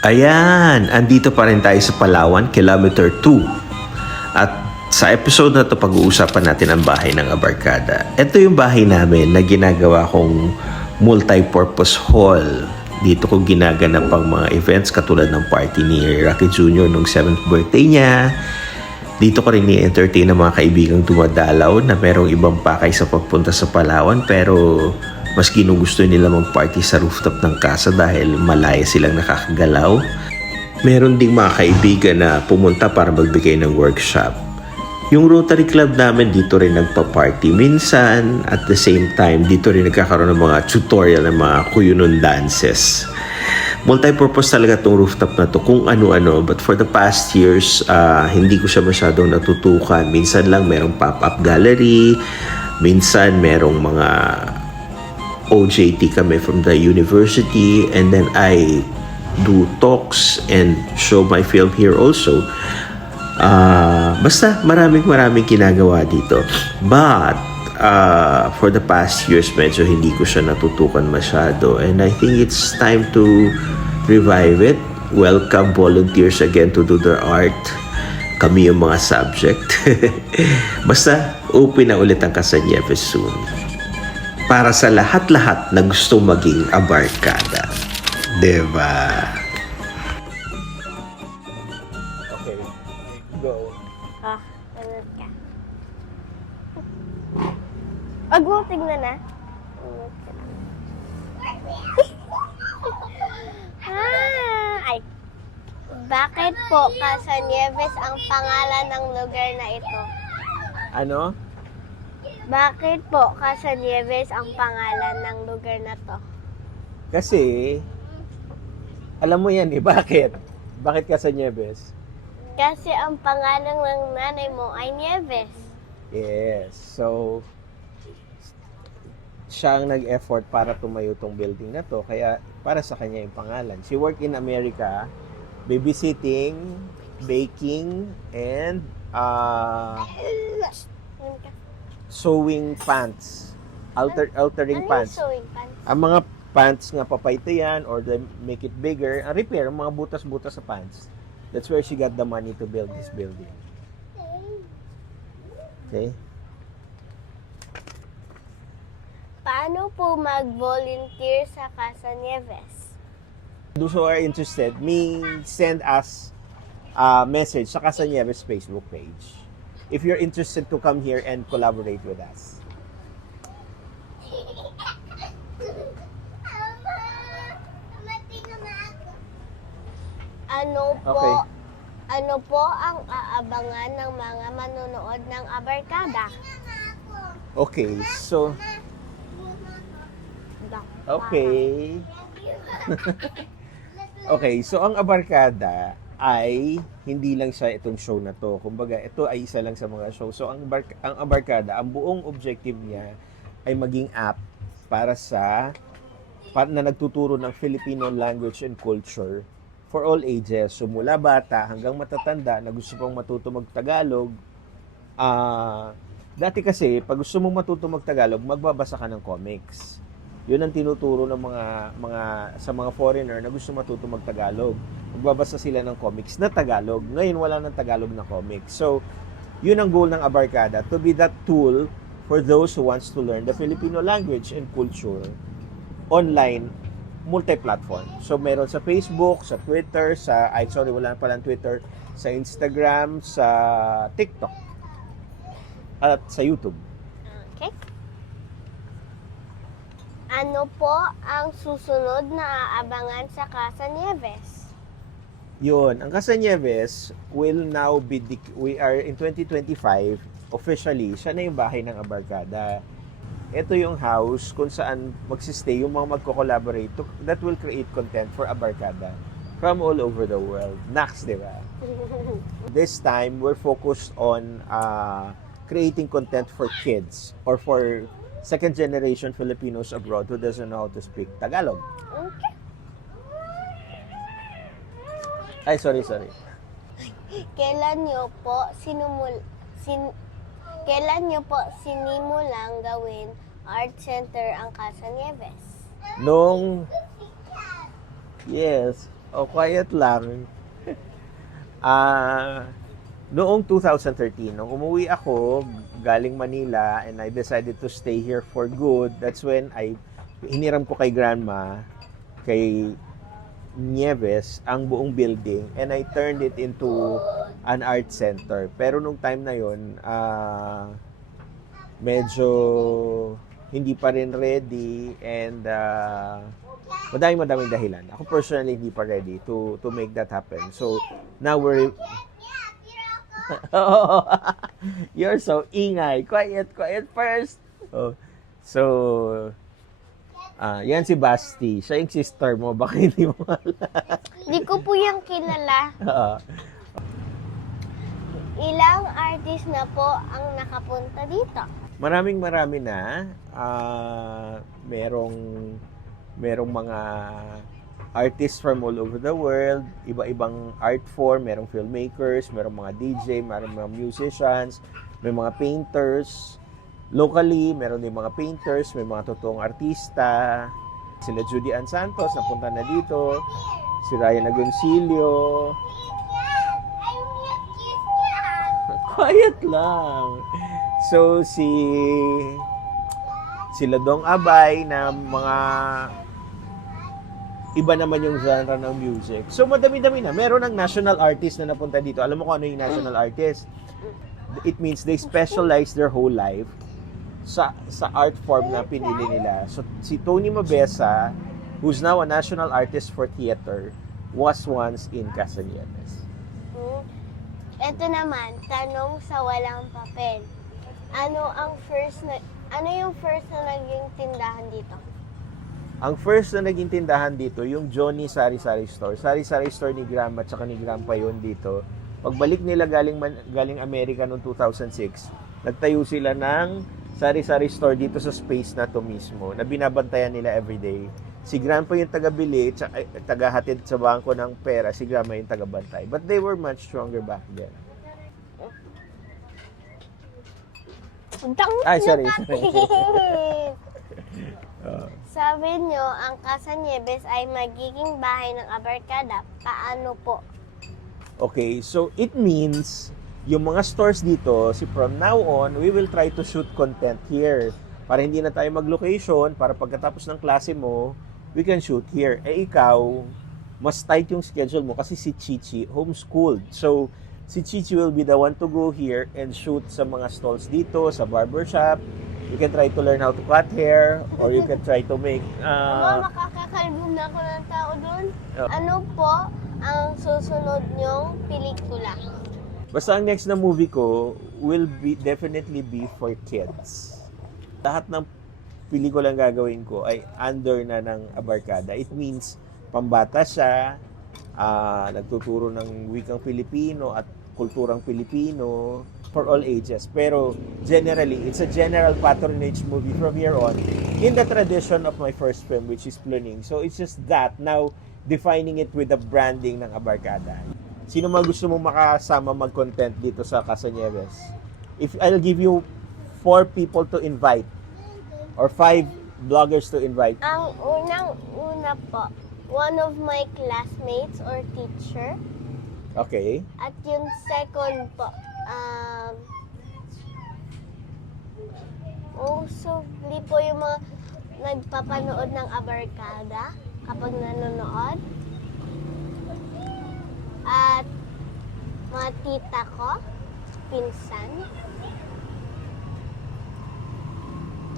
Ayan, andito pa rin tayo sa Palawan, Kilometer 2. At sa episode na to pag-uusapan natin ang bahay ng Abarkada. Ito yung bahay namin na ginagawa kong multi-purpose hall. Dito ko ginaganap ang mga events katulad ng party ni Rocky Jr. nung 7th birthday niya. Dito ko rin ni-entertain ng mga kaibigang dumadalaw na merong ibang pakay sa pagpunta sa Palawan pero mas ginugusto nila mag-party sa rooftop ng casa dahil malaya silang nakakagalaw. Meron ding mga kaibigan na pumunta para magbigay ng workshop. Yung Rotary Club namin dito rin nagpa-party minsan. At the same time, dito rin nagkakaroon ng mga tutorial ng mga kuyunon dances. Multi-purpose talaga itong rooftop na to kung ano-ano. But for the past years, hindi ko siya masyadong natutukan. Minsan lang merong pop-up gallery. Minsan merong mga OJT kami from the university, and then I do talks and show my film here also. Basta maraming ginagawa dito. But for the past years, medyo hindi ko siya natutukan masyado, and I think it's time to revive it. Welcome volunteers again to do their art. Kami yung mga subject. Basta open na ulit ang Casa Nieves soon. Para sa lahat-lahat na gusto maging abarkada. Diba? Okay. Go. Panood ka. Wag mo tignan na. Ay. Bakit po Casa Nieves ang pangalan ng lugar na ito? Ano? Bakit po Casa Nieves ang pangalan ng lugar na to? Kasi, alam mo yan eh, bakit? Bakit Casa Nieves? Kasi ang pangalan ng nanay mo ay Nieves. Yes. So, siya ang nag-effort para tumayo tong building na to. Kaya, para sa kanya yung pangalan. She worked in America, babysitting, baking, and sewing pants. Altering Ano pants. yung sewing pants? Ang mga pants nga papayta yan or they make it bigger. Ang repair, ang mga butas-butas sa pants. That's where she got the money to build this building. Okay? Paano po mag-volunteer sa Casa Nieves? Those who are interested, may send us a message sa Casa Nieves Facebook page. If you're interested to come here and collaborate with us. Okay. Ano po ang aabangan ng mga manonood ng Abarkada? Okay, so okay. Okay, so ang Abarkada ay hindi lang siya itong show na to. Kumbaga, ito ay isa lang sa mga show. So, ang Abarkada, ang buong objective niya ay maging app para na nagtuturo ng Filipino language and culture for all ages. So, mula bata hanggang matatanda na gusto pang matuto mag-Tagalog. Dati kasi, pag gusto mong matuto mag-Tagalog, magbabasa ka ng comics. Yun ang tinuturo ng sa mga foreigner na gusto matuto mag-Tagalog. Magbabasa sila ng comics na Tagalog. Ngayon, wala ng Tagalog na comics. So, yun ang goal ng Abarkada, to be that tool for those who wants to learn the Filipino language and culture online, multi-platform. So, meron sa Facebook, sa Twitter, wala na palang Twitter, sa Instagram, sa TikTok, at sa YouTube. Okay. Ano po ang susunod na aabangan sa Casa Nieves? Yun, ang Casa Nieves will now be, we are in 2025, officially, siya na yung bahay ng Abarkada. Ito yung house kung saan magsistay yung mga magko-collaborate that will create content for Abarkada from all over the world. Next, di ba? This time, we're focused on creating content for kids or for second-generation Filipinos abroad who doesn't know how to speak Tagalog. Okay. Ay, sorry. Kailan niyo po sinimulang gawin art center ang Casa Nieves? Nung, yes, Oh, quiet lang. Noong 2013, nung umuwi ako galing Manila and I decided to stay here for good, that's when hiniram ko kay grandma, kay Nieves, ang buong building and I turned it into an art center. Pero nung time na yon, medyo hindi pa rin ready and madaming dahilan. Ako personally hindi pa ready to make that happen. So now we're you're so ingay. Quiet first. Oh. So yan si Basti. Siya yung sister mo. Baka hindi mo alam. Hindi ko po yung kilala. Ilang artist na po ang nakapunta dito? Marami na. Merong mga artists from all over the world, iba-ibang art form, merong filmmakers, merong mga DJ, merong mga musicians, may mga painters. Locally, meron din mga painters, may mga totoong artista. Sila Judy Ann Santos, napunta na dito. Si Ryan Agoncillo. Quiet lang. So, sila Dong Abay na mga iba naman yung genre ng music. So, madami-dami na. Meron ng national artist na napunta dito. Alam mo kung ano yung national artist? It means they specialize their whole life sa art form na pinili nila. So, si Tony Mabesa, who's now a national artist for theater, was once in Casanieves. Ito naman, tanong sa walang papel. Ano yung first na naging tindahan dito? Ang first na naging tindahan dito, yung Johnny Sari-Sari Store. Sari-Sari Store ni Grandma at saka ni Grandpa yun dito. Pagbalik nila galing Amerika noong 2006, nagtayo sila ng Sari-Sari Store dito sa space na to mismo, na binabantayan nila everyday. Si Grandpa yung taga-bili, taga-hatid sa bangko ng pera, si Grandma yung taga-bantay. But they were much stronger back then. Ay, sorry. Sabi nyo, ang Casanieves ay magiging bahay ng abarkada. Paano po? Okay, so it means yung mga stores dito, from now on, we will try to shoot content here. Para hindi na tayo mag-location, para pagkatapos ng klase mo, we can shoot here. Eh ikaw, mas tight yung schedule mo kasi si Chichi homeschooled. So, si Chichi will be the one to go here and shoot sa mga stalls dito, sa barbershop. You can try to learn how to cut hair or you can try to make... Makakakalbo na ako ng tao doon. Ano po ang susunod nyong pelikula? Basta ang next na movie ko will definitely be for kids. Lahat ng pelikulang gagawin ko ay under na ng abarkada. It means pambata siya, nagtuturo ng wikang Pilipino at kulturang Pilipino for all ages. Pero generally, it's a general patronage movie from here on in the tradition of my first film, which is Pluning. So it's just that, now defining it with the branding ng abarkada. Sino man gusto mong makasama mag-content dito sa Casanieves? If I'll give you 4 people to invite or 5 vloggers to invite. Ang unang-una po, one of my classmates or teacher. Okay. At yung second po, mostly po yung mga nagpapanood ng abarkada kapag nanonood. At mga tita ko, pinsan.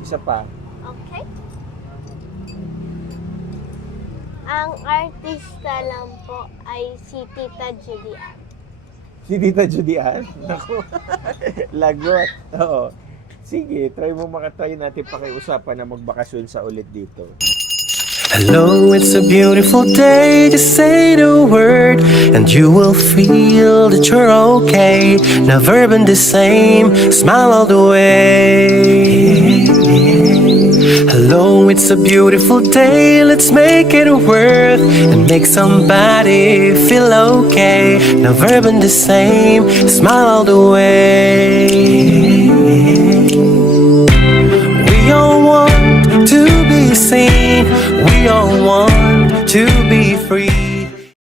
Isa pa. Okay. Ang artista lang po ay si Tita Julian. Si Tita Judian? Naku, lagot. Oo. Sige, try natin pakiusapan na magbakasyon sa ulit dito. Hello, it's a beautiful day. Just say the word, and you will feel that you're okay. Never been the same. Smile all the way. Hello, it's a beautiful day. Let's make it worth and make somebody feel okay. Never been the same. Smile all the way. We all want to be seen. We all want to be free.